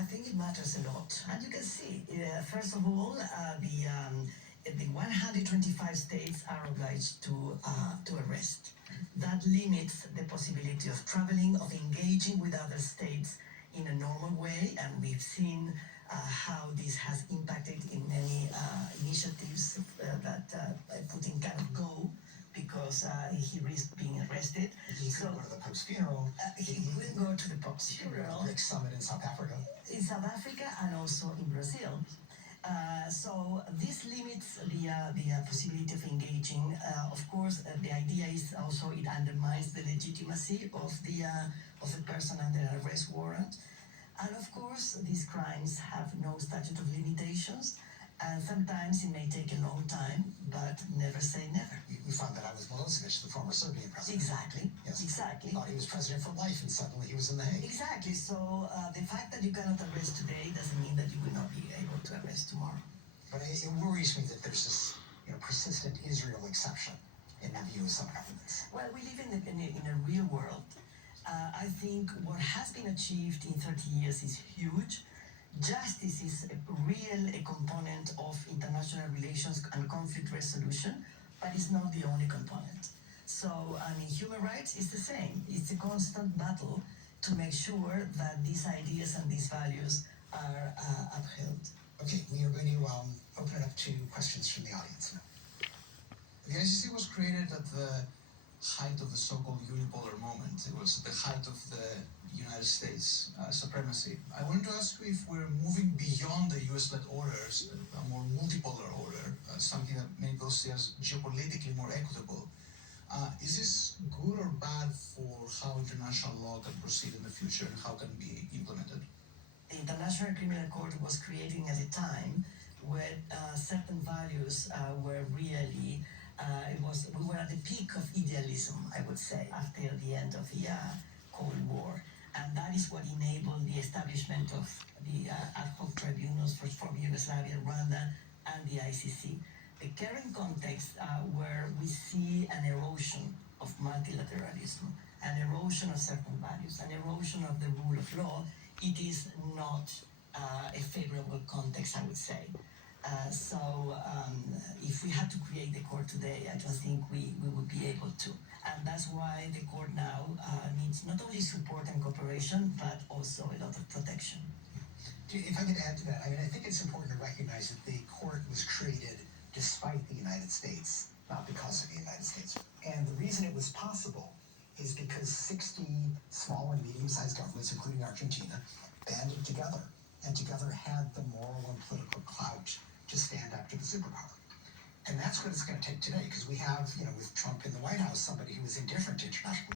I think it matters a lot. And you can see, first of all, the 125 states are obliged to arrest. That limits the possibility of traveling, of engaging with other states in a normal way, and we've seen how this has impacted in many initiatives that Putin cannot go because he risked being arrested. He couldn't go to the Pope's funeral. He couldn't go to the Pope's funeral. BRICS summit in South Africa. In South Africa and also in Brazil. So this limits the possibility of engaging. Of course, the idea is also it undermines the legitimacy of the person under arrest warrant. And of course, these crimes have no statute of limitations. And sometimes it may take a long time, but never say never. We found that out with Milosevic, the former Serbian president. Exactly. Yes. Exactly. Thought he was president for life, and suddenly he was in The Hague. Exactly. So the fact that you cannot arrest today doesn't mean that you will not be able to arrest tomorrow. But it worries me that there's this, persistent Israel exception in the view of some governments. Well, we live in a real world. I think what has been achieved in 30 years is huge. Justice is a component of international relations and conflict resolution, but it's not the only component. So, human rights is the same. It's a constant battle to make sure that these ideas and these values are upheld. Okay, we are going to open it up to questions from the audience now. The ICC was created at the height of the so-called unipolar moment. It was the height of the United States supremacy. I wanted to ask you if we're moving beyond the US-led orders, a more multipolar order, something that many people see as geopolitically more equitable. Is this good or bad for how international law can proceed in the future and how can be implemented? The International Criminal Court was created at a time where certain values were really we were at the peak of idealism, I would say, after the end of the Cold War. And that is what enabled the establishment of the ad hoc tribunals for former Yugoslavia, Rwanda, and the ICC. The current context where we see an erosion of multilateralism, an erosion of certain values, an erosion of the rule of law, it is not a favorable context, I would say. If we had to create the court today, I don't think we would be able to. And that's why the court now needs not only support and cooperation, but also a lot of protection. If I could add to that, I think it's important to recognize that the court was created despite the United States, not because of the United States. And the reason it was possible is because 60 small and medium-sized governments, including Argentina, banded together and together had the moral and political clout to stand up to the superpower. And that's what it's going to take today, because we have, with Trump in the White House, somebody who is indifferent to international